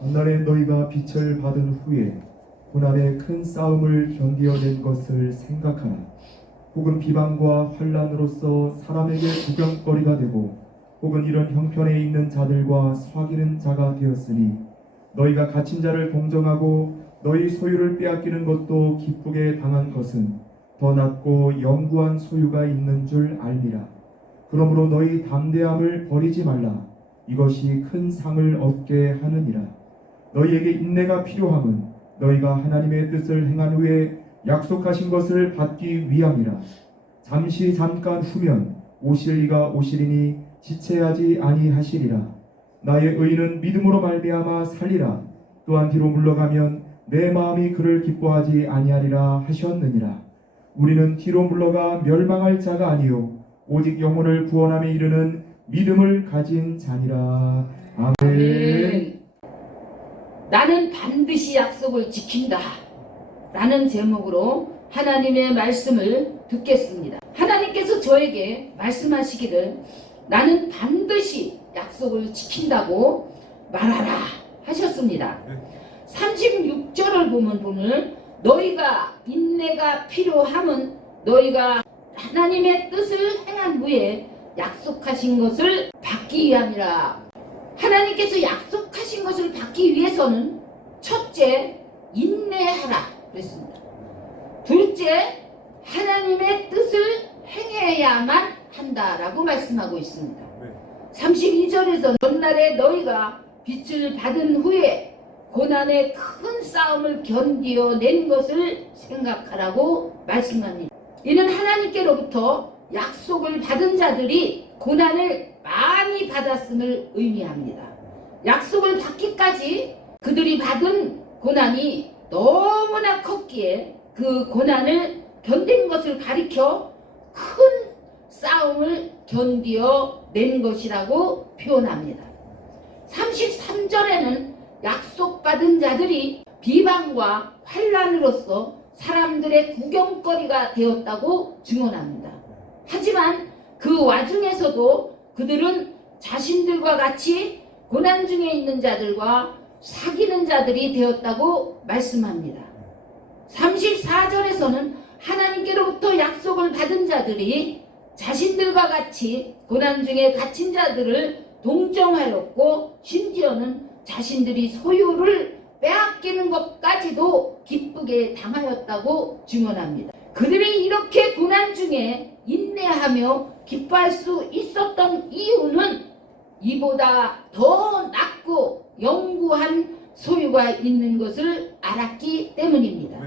전날에 너희가 빛을 받은 후에 고난의 큰 싸움을 견디어낸 것을 생각하라. 혹은 비방과 환난으로서 사람에게 구경거리가 되고 혹은 이런 형편에 있는 자들과 사귀는 자가 되었으니 너희가 갇힌 자를 동정하고 너희 소유를 빼앗기는 것도 기쁘게 당한 것은 더 낫고 영구한 소유가 있는 줄 알미라. 그러므로 너희 담대함을 버리지 말라. 이것이 큰 상을 얻게 하느니라. 너희에게 인내가 필요함은 너희가 하나님의 뜻을 행한 후에 약속하신 것을 받기 위함이라. 잠깐 후면 오실 이가 오시리니 지체하지 아니하시리라. 나의 의인은 믿음으로 말미암아 살리라. 또한 뒤로 물러가면 내 마음이 그를 기뻐하지 아니하리라 하셨느니라. 우리는 뒤로 물러가 멸망할 자가 아니요 오직 영혼을 구원함에 이르는 믿음을 가진 자니라. 아멘. 나는 반드시 약속을 지킨다 라는 제목으로 하나님의 말씀을 듣겠습니다. 하나님께서 저에게 말씀하시기를 나는 반드시 약속을 지킨다고 말하라 하셨습니다. 36절을 보면 오늘 너희가 인내가 필요함은 너희가 하나님의 뜻을 행한 후에 약속하신 것을 받기 위함이라. 하나님께서 약속하신 것을 받기 위해서는 첫째, 인내하라 그랬습니다. 둘째, 하나님의 뜻을 행해야만 한다라고 말씀하고 있습니다. 32절에서 전날에 너희가 빛을 받은 후에 고난의 큰 싸움을 견디어낸 것을 생각하라고 말씀합니다. 이는 하나님께로부터 약속을 받은 자들이 고난을 많이 받았음을 의미합니다. 약속을 받기까지 그들이 받은 고난이 너무나 컸기에 그 고난을 견딘 것을 가리켜 큰 싸움을 견디어낸 것이라고 표현합니다. 33절에는 약속받은 자들이 비방과 환난으로서 사람들의 구경거리가 되었다고 증언합니다. 하지만 그 와중에서도 그들은 자신들과 같이 고난 중에 있는 자들과 사귀는 자들이 되었다고 말씀합니다. 34절에서는 하나님께로부터 약속을 받은 자들이 자신들과 같이 고난 중에 갇힌 자들을 동정하였고 심지어는 자신들이 소유를 빼앗기는 것까지도 기쁘게 당하였다고 증언합니다. 그들이 이렇게 고난 중에 인내하며 기뻐할 수 있었던 이유는 이보다 더 낫고 영구한 소유가 있는 것을 알았기 때문입니다.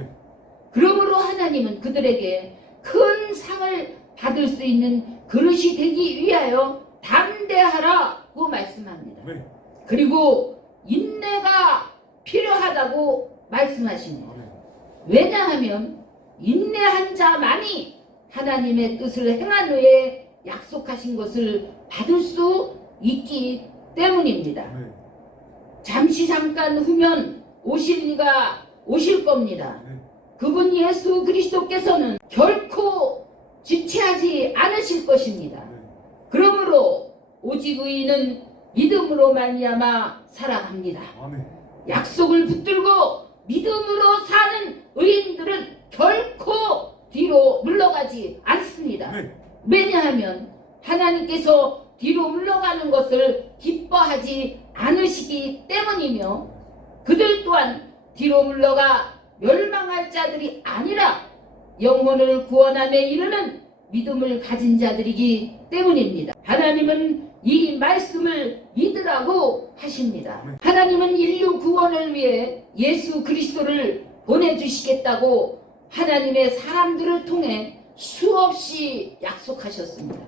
그러므로 하나님은 그들에게 큰 상을 받을 수 있는 그릇이 되기 위하여 담대하라고 말씀합니다. 그리고 인내가 필요하다고 말씀하십니다. 왜냐하면 인내한 자만이 하나님의 뜻을 행한 후에 약속하신 것을 받을 수 있기 때문입니다. 잠깐 후면 오실 이가 오실 겁니다. 그분 예수 그리스도께서는 결코 지체하지 않으실 것입니다. 그러므로 오직 의인은 믿음으로 말미암아 살아갑니다. 약속을 붙들고 믿음으로 사는 의인들은 결코 뒤로 물러가지 않습니다. 왜냐하면 하나님께서 뒤로 물러가는 것을 기뻐하지 않으시기 때문이며 그들 또한 뒤로 물러가 멸망할 자들이 아니라 영혼을 구원함에 이르는 믿음을 가진 자들이기 때문입니다. 하나님은 이 말씀을 믿으라고 하십니다. 하나님은 인류 구원을 위해 예수 그리스도를 보내주시겠다고 하나님의 사람들을 통해 수없이 약속하셨습니다.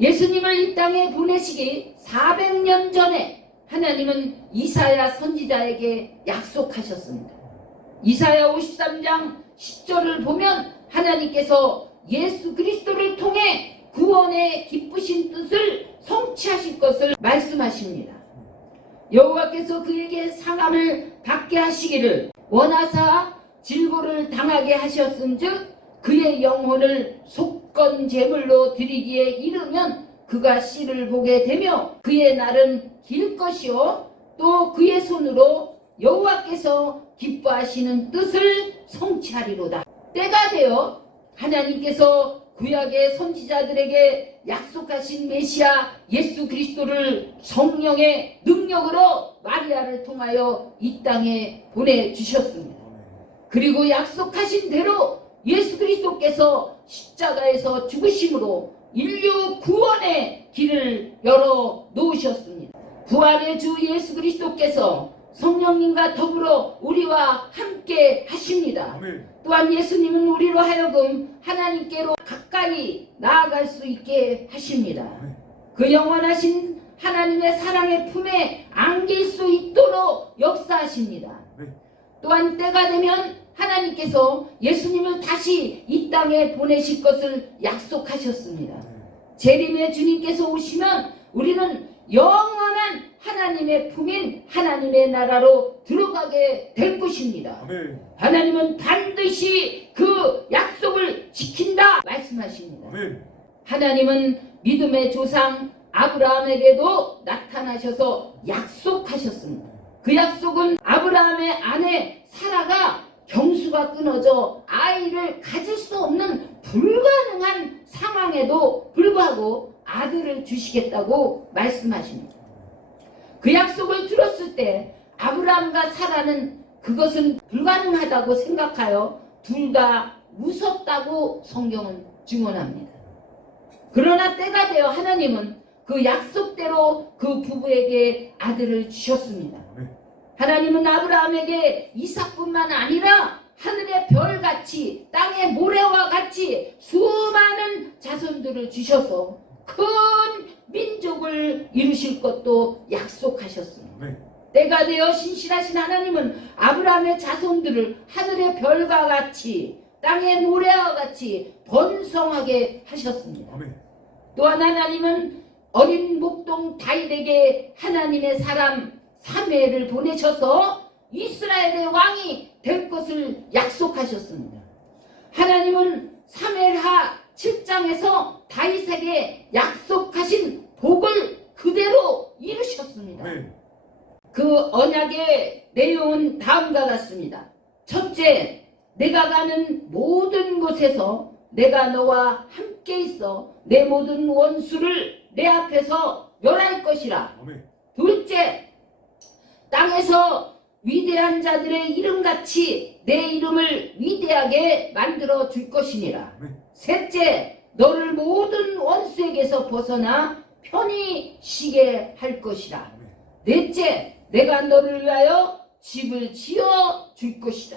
예수님을 이 땅에 보내시기 400년 전에 하나님은 이사야 선지자에게 약속하셨습니다. 이사야 53장 10절을 보면 하나님께서 예수 그리스도를 통해 구원의 기쁘신 뜻을 성취하실 것을 말씀하십니다. 여호와께서 그에게 상함을 받게 하시기를 원하사 질고를 당하게 하셨은즉 그의 영혼을 속건 제물로 드리기에 이르면 그가 씨를 보게 되며 그의 날은 길 것이요 또 그의 손으로 여호와께서 기뻐하시는 뜻을 성취하리로다. 때가 되어 하나님께서 구약의 선지자들에게 약속하신 메시아 예수 그리스도를 성령의 능력으로 마리아를 통하여 이 땅에 보내주셨습니다. 그리고 약속하신 대로 예수 그리스도께서 십자가에서 죽으심으로 인류 구원의 길을 열어 놓으셨습니다. 부활의 주 예수 그리스도께서 성령님과 더불어 우리와 함께 하십니다. 또한 예수님은 우리로 하여금 하나님께로 가까이 나아갈 수 있게 하십니다. 그 영원하신 하나님의 사랑의 품에 안길 수 있도록 역사하십니다. 또한 때가 되면 하나님께서 예수님을 다시 이 땅에 보내실 것을 약속하셨습니다. 재림의 주님께서 오시면 우리는 영원한 하나님의 품인 하나님의 나라로 들어가게 될 것입니다. 아멘. 하나님은 반드시 그 약속을 지킨다 말씀하십니다. 아멘. 하나님은 믿음의 조상 아브라함에게도 나타나셔서 약속하셨습니다. 그 약속은 아브라함의 아내 사라가 경수가 끊어져 아이를 가질 수 없는 불가능한 상황에도 불구하고 아들을 주시겠다고 말씀하십니다. 그 약속을 들었을 때 아브라함과 사라는 그것은 불가능하다고 생각하여 둘 다 웃었다고 성경은 증언합니다. 그러나 때가 되어 하나님은 그 약속대로 그 부부에게 아들을 주셨습니다. 하나님은 아브라함에게 이삭뿐만 아니라 하늘의 별같이 땅의 모래와 같이 수많은 자손들을 주셔서 큰 민족을 이루실 것도 약속하셨습니다. 때가 되어 신실하신 하나님은 아브라함의 자손들을 하늘의 별과 같이 땅의 모래와 같이 번성하게 하셨습니다. 또한 하나님은 어린 목동 다윗에게 하나님의 사람 사무엘을 보내셔서 이스라엘의 왕이 될 것을 약속하셨습니다. 하나님은 사무엘하 7장에서 다윗에게 약속하신 복을 그대로 이루셨습니다. 그 언약의 내용은 다음과 같습니다. 첫째, 내가 가는 모든 곳에서 내가 너와 함께 있어 내 모든 원수를 내 앞에서 멸할 것이라. 둘째, 땅에서 위대한 자들의 이름같이 내 이름을 위대하게 만들어 줄 것이니라. 셋째, 너를 모든 원수에게서 벗어나 편히 쉬게 할 것이라. 넷째, 내가 너를 위하여 집을 지어 줄 것이다.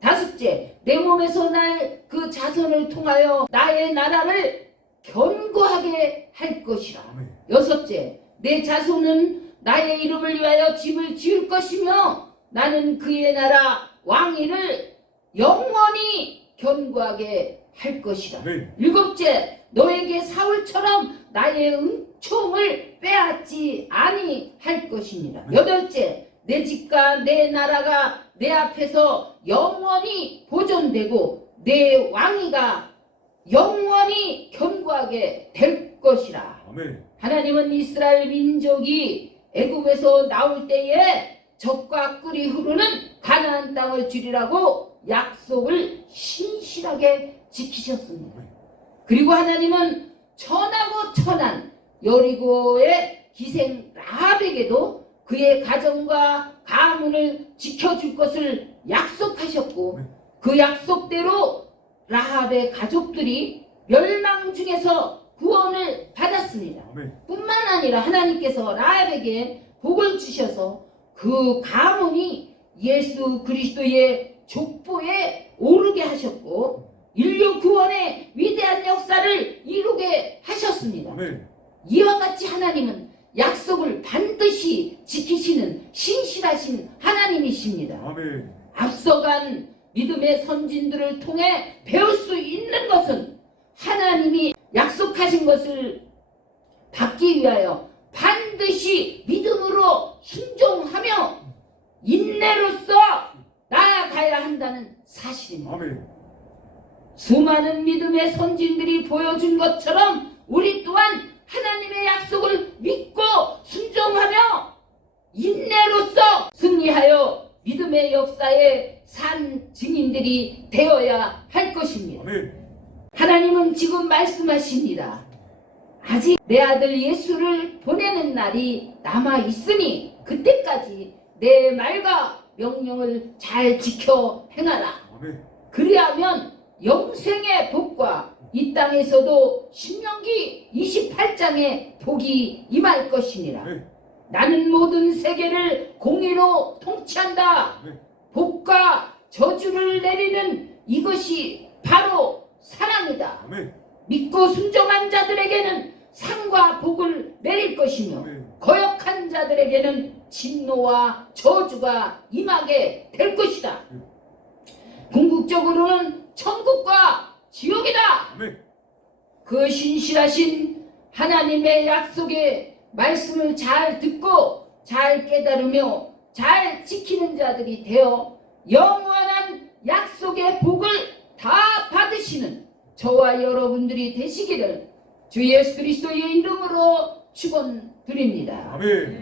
다섯째, 내 몸에서 날 그 자손을 통하여 나의 나라를 견고하게 할 것이라. 여섯째, 내 자손은 나의 이름을 위하여 집을 지을 것이며 나는 그의 나라 왕위를 영원히 견고하게 할 것이라. 일곱째, 너에게 사울처럼 나의 은총을 빼앗지 아니할 것입니다. 여덟째, 내 집과 내 나라가 내 앞에서 영원히 보존되고 내 왕위가 영원히 견고하게 될 것이라. 하나님은 이스라엘 민족이 애굽에서 나올 때에 젖과 꿀이 흐르는 가나안 땅을 주리라고 약속을 신실하게 지키셨습니다. 그리고 하나님은 천하고 천한 여리고의 기생 라합에게도 그의 가정과 가문을 지켜줄 것을 약속하셨고 그 약속대로 라합의 가족들이 멸망 중에서 구원을 받았습니다. 뿐만 아니라 하나님께서 라합에게 복을 주셔서 그 가문이 예수 그리스도의 족보에 오르게 하셨고 인류 구원의 위대한 역사를 이루게 하셨습니다. 이와 같이 하나님은 약속을 반드시 지키시는 신실하신 하나님이십니다. 앞서간 믿음의 선진들을 통해 배울 수 있는 것은 하나님이 약속하신 것을 받기 위하여 반드시 믿음으로 순종하며 인내로서 나아가야 한다는 사실입니다. 수많은 믿음의 선진들이 보여준 것처럼 우리 또한 하나님의 약속을 믿고 순종하며 인내 승리하여 믿음의 역사에 산 증인들이 되어야 할 것입니다. 아멘. 하나님은 지금 말씀하십니다. 아직 내 아들 예수를 보내는 날이 남아 있으니 그때까지 내 말과 명령을 잘 지켜 행하라. 아멘. 그리하면 영생의 복과 이 땅에서도 신명기 28장의 복이 임할 것이니라. 아멘. 나는 모든 세계를 공의로 통치한다. 아멘. 복과 저주를 내리는 이것이 바로 사랑이다. 아멘. 믿고 순종한 자들에게는 상과 복을 내릴 것이며 아멘. 거역한 자들에게는 진노와 저주가 임하게 될 것이다. 궁극적으로는 천국과 지옥이다. 아멘. 그 신실하신 하나님의 약속의 말씀을 잘 듣고 잘 깨달으며 잘 지키는 자들이 되어 영원한 약속의 복을 다 받으시는 저와 여러분들이 되시기를 주 예수 그리스도의 이름으로 축원드립니다. 아멘.